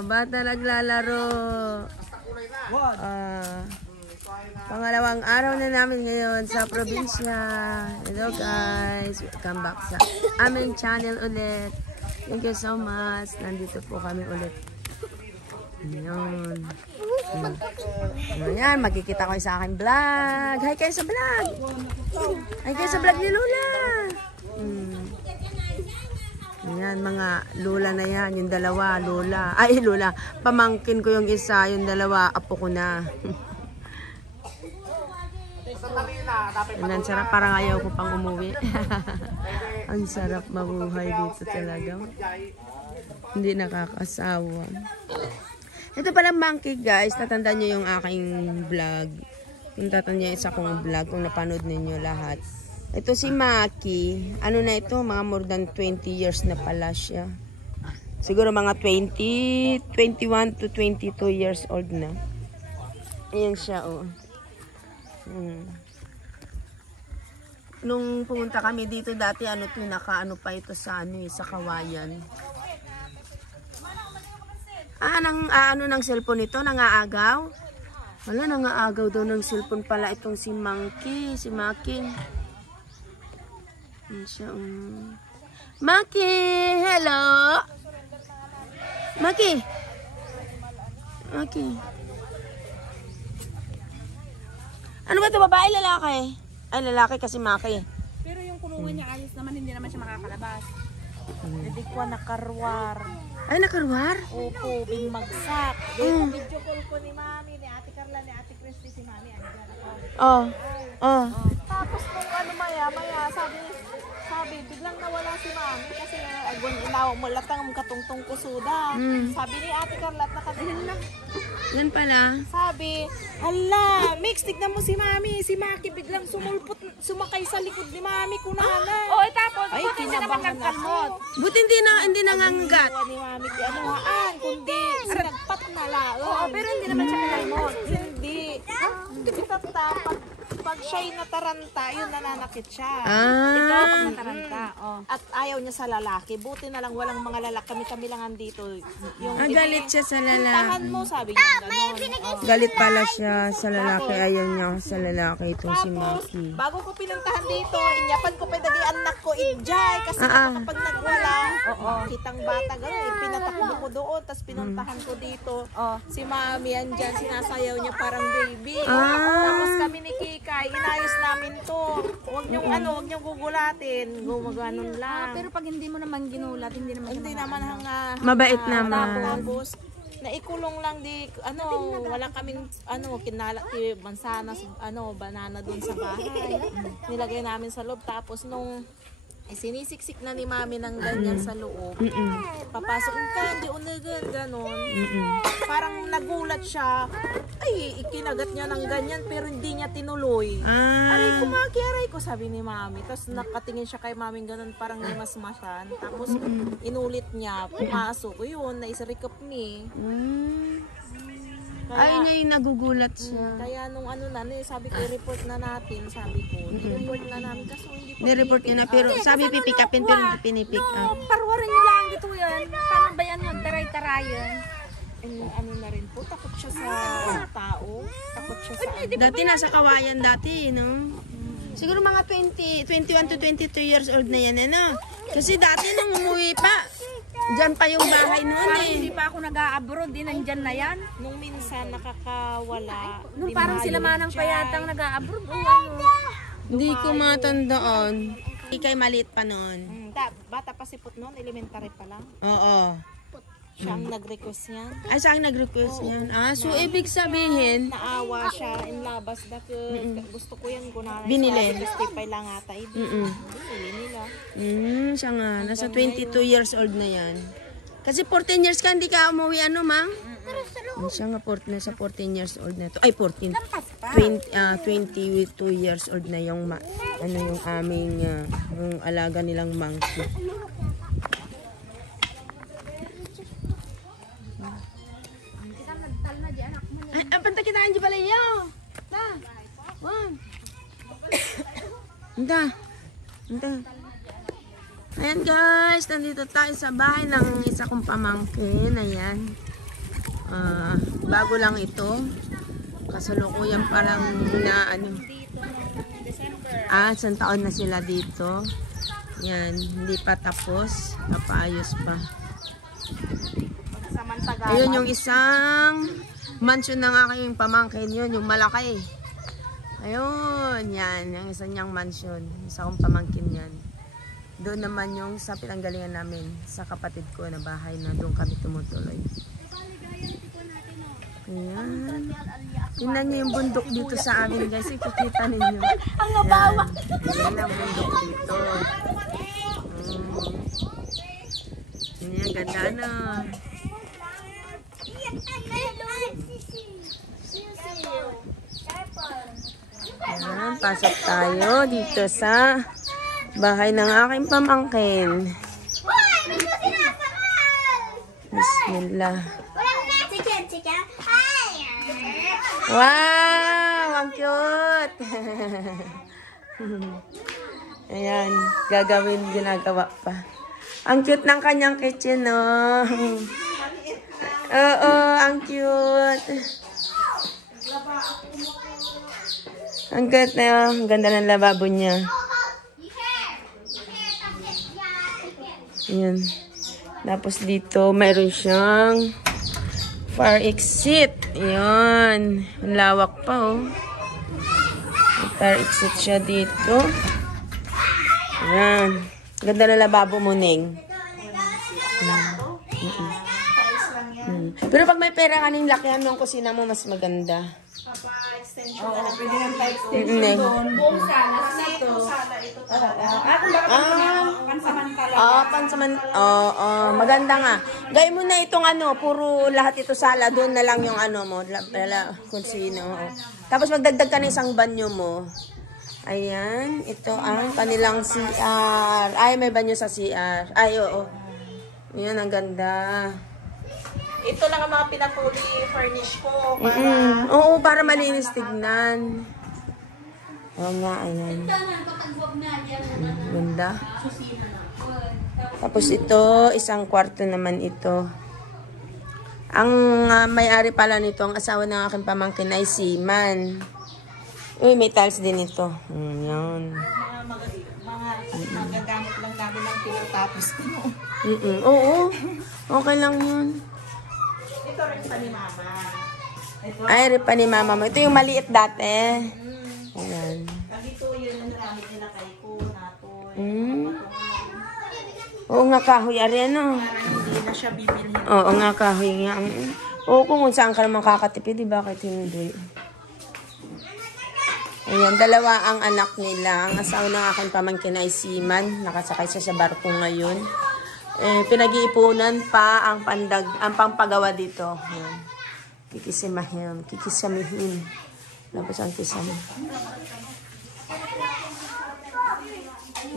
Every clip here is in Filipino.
Mga bata naglalaro. Pangalawang araw na namin ngayon sa probinsya. Hello guys, welcome back sa aming channel ulit. Thank you so much. Nandito po kami ulit. Ayan. Ayan, magkikita ko sa aking vlog. Hi kayo sa vlog. Hi kayo sa vlog ni Lola. Ayan, mga Lola na yan. Yung dalawa, Lola. Ay, Lola. Pamangkin ko yung isa. Yung dalawa, apo ko na. Ang sarap, parang ayaw ko pang umuwi. Ang sarap mabuhay dito talaga. Hindi nakakasawa. Ito palang monkey guys. Tatandaan nyo yung aking vlog. Kung tatandaan nyo isa kong vlog. Kung napanood ninyo lahat. Ito si Maki. Ano na ito? Mga more than 20 years na pala siya. Siguro mga 21 to 22 years old na. Ayan siya oh. Nung pumunta kami dito dati, ano to, nakaano pa ito sa ano sa kawayan. Ano ng cellphone ito? Nangaagaw? Wala, nangaagaw daw ng cellphone pala itong si Monkey, si Maki. Yan siya. Maki, hello. Maki. Maki. Ano ba ito, babae, lalaki? Ay, lalaki kasi Maki. Pero yung kulungan niya ayos naman, hindi naman siya makakalabas. Hindi ko nakarwar. Ay, nakarwar? Opo, bingmagsak. Video call ko ni Mami, ni Ate Carla, ni Ate Christy, si Mami, andyan ako. Tapos kung ano maya, sabi, biglang nawala si Mami kasi inawa mo latang katungtong kusuda. Sabi ni Ate Carla, nakadihil na. Yan pala. Sabi, hala, Mix, tignan mo si Mami. Si Maki biglang sumakay sa likod ni Mami kunanan. Oo, tapos, ay, kinabahan ako. Buti hindi nanganggat. Ni Mami, di anuhaan, kundi sinagpat na lang. Oo, pero hindi naman siya kinalimot. Hindi. Pag siya'y nataranta, yun nananakit siya. Ikaw pag nataranta. At ayaw niya sa lalaki. Buti na lang walang mga lalaki. Kami lang andito. Galit siya sa lalaki. Tahan mo, sabi niya. Galit pala siya sa lalaki. Ayaw niya sa lalaki itong si Maki. Bago ko pinuntahan dito, inyapan ko pa dagi anak ko Injay. Kasi kapag nagwala, kitang bata gano'n. Pinatakbo ko doon, tapos pinuntahan ko dito. Si Mami andyan, sinasayaw niya parang baby. Tapos kami ni Kikay, inayos namin to. Huwag niyong gugulatin. Gumaganon lang. Pero pag hindi mo naman ginulat, hindi naman mabait naman. Tapos, naikulong lang wala kaming kinala mansanas, banana doon sa bahay. Nilagay namin sa loob. Tapos nung sinisiksik na ni Mami ng ganyan sa loob. Papasok ka, hindi unagan, ganon. Parang nagulat siya. Ay, ikinagat niya ng ganyan pero hindi niya tinuloy. Aray ko, Maki, aray ko, sabi ni Mami. Tapos nakatingin siya kay Mami ganon, parang masmasan. Tapos inulit niya, pumasok. Yun, naisarikap ni. Ay, niya yung nagugulat siya. Kaya nung sabi ko, report na natin, sabi ko. I-report na namin kasi hindi po. Ni-report niya na, pero sabi pipick upin, pero hindi pinipick up. Parwarin nyo lang dito yan. Paano ba yan yung taray-tarayan? Na rin po, takot siya sa tao. Takot siya sa Dati nasa kawayan dati, no? Siguro mga 21 to 22 years old na yan, ano? Kasi dati nung umuwi pa, dyan pa yung bahay noon eh. Hindi pa ako nag-a-abroad, nandyan na yan. Nung minsan nakakawala. Nung parang sila manang payatang nag-a-abroad o ano. Hindi ko matandaan. Ikay maliit pa noon. Bata pa si Put noon, elementary pa lang. Oo. Siya ang nag-request niya. Ay, siya ang nag-request niyan. So ibig sabihin, naawa siya in labas dahil gusto ko yan kunana. Binili. Gusto pa lang ata. Binili nila. Siya nga. Nasa 22 years old na yan. Kasi 14 years ka, hindi ka umuwi ano, Mang? Siya nga, nasa 14 years old na to. Ay, 14. 22 years old na yung, yung aming, yung alaga nilang monkey. Ay, panta kitaan dyan pala yaw. Ayan guys, nandito tayo sa bahay ng isa kong pamangkin. Ayan. Bago lang ito. Kasalukuyan parang na ano. Isang taon na sila dito. Yan, hindi pa tapos. Papaayos pa. Ayun yung isang mansion ng aking pamangkin. Yun, yung malaki. Ayun, yan. Yung isa niyang mansion. Isa kong pamangkin yan. Doon naman yung sa pinanggalingan namin. Sa kapatid ko na bahay na doon kami tumutuloy. Ayan. Tingnan niyo yung bundok dito sa amin, guys. Ikikita ninyo. Ang nabawa. Ayan ang bundok dito. Ayan, ganda na. Ayan, pasok tayo dito sa bahay ng aking pamangkin. Bismillah. Wow! Ang cute! Ayan, ginagawa pa. Ang cute ng kanyang kitchen, no? Oo, ang cute. Ang cute na, ang ganda ng lababo niya. Ayan. Tapos dito, mayroon siyang fire exit. Ayan. Ang lawak pa, oh. May fire exit siya dito. Ayan. Ganda na lababo mo, Neng. Pero pag may pera ka ning lakihan ng kusina mo, mas maganda. Extension na lang. Pwede ng extension doon. Buong sana. Kasi ito. Ito talaga. Kung bakit pansamantala. Maganda nga. Gaya mo na itong ano, puro lahat ito sala. Doon na lang yung ano mo, kusina. Tapos magdagdag ka ng isang banyo mo. Ayan, ito ang kanilang CR. Ay, may banyo sa CR. Ay, oo. Ayan, ang ganda. Ito lang ang mga pinapuli furnish ko. Oo, para malinis tignan. Oo nga, ayan. Ganda. Tapos ito, isang kwarto naman ito. Ang may-ari pala nito, ang asawa ng aking pamangkin ay seaman. Uy, may tiles din ito. Yan. Mga magagamit lang namin ng pinatapos ko. Oo, okay lang yun. Ito rin pa ni Mama. Ay, rin pa ni Mama mo. Ito yung maliit dati. Ayan. Ito yun ang gamit nila kay ko, nato. Oo nga, kahoy. Ari, ano? Hindi na siya bibilhin. Oo nga, kahoy nga. Oo, kung saan ka naman kakatipid, bakit hindi? Ayan, dalawa ang anak nila. Ang asawa ng aking pamangkin ay seaman. Nakasakay siya sa barko ngayon. Pinag-iipunan pa ang pangpagawa dito. Ayan. Kikisamihin. Tapos ang kisame.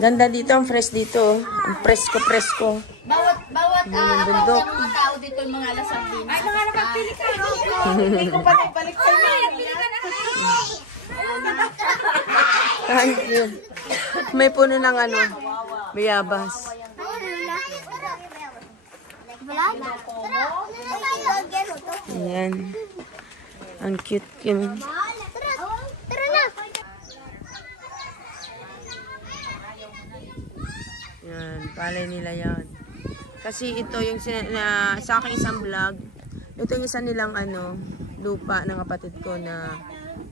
Ganda dito, ang fresh dito. Ang presko-presko. Bawat bundok. mga tao dito yung mga lasambin. Ay, mga nakapili ka. Hindi ko pa nagbalik sa Pili ka na. Thank you. May puno ng ano, bayabas. Ayan. Ang cute yun. Yan, palay nila yan. Kasi ito yung sa aking isang vlog, ito yung isa nilang ano, lupa ng kapatid ko na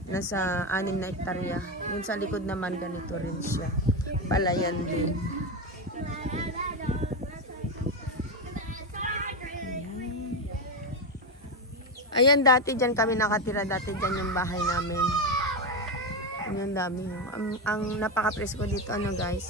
nasa 6 na hektarya. Yung sa likod naman ganito rin siya. Palayan din. Ayan, dati dyan kami nakatira. Dati dyan yung bahay namin. Ayan, dami. Ang napaka-presko dito, ano guys.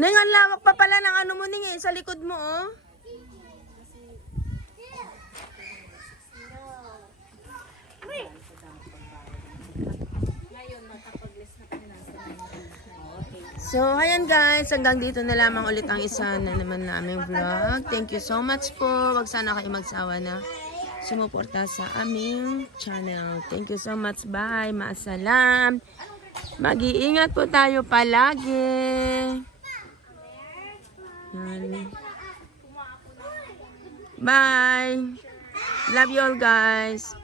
Neng, ang lawak pa pala ng ano mo, Ning, sa likod mo, oh. So, ayan guys, hanggang dito na lamang ulit ang isa na naman naming vlog. Thank you so much po. Wag sana kayo magsawa na sumuporta sa aming channel. Thank you so much. Bye. Maasalam. Mag-iingat po tayo palagi. Yan. Bye. Love you all guys.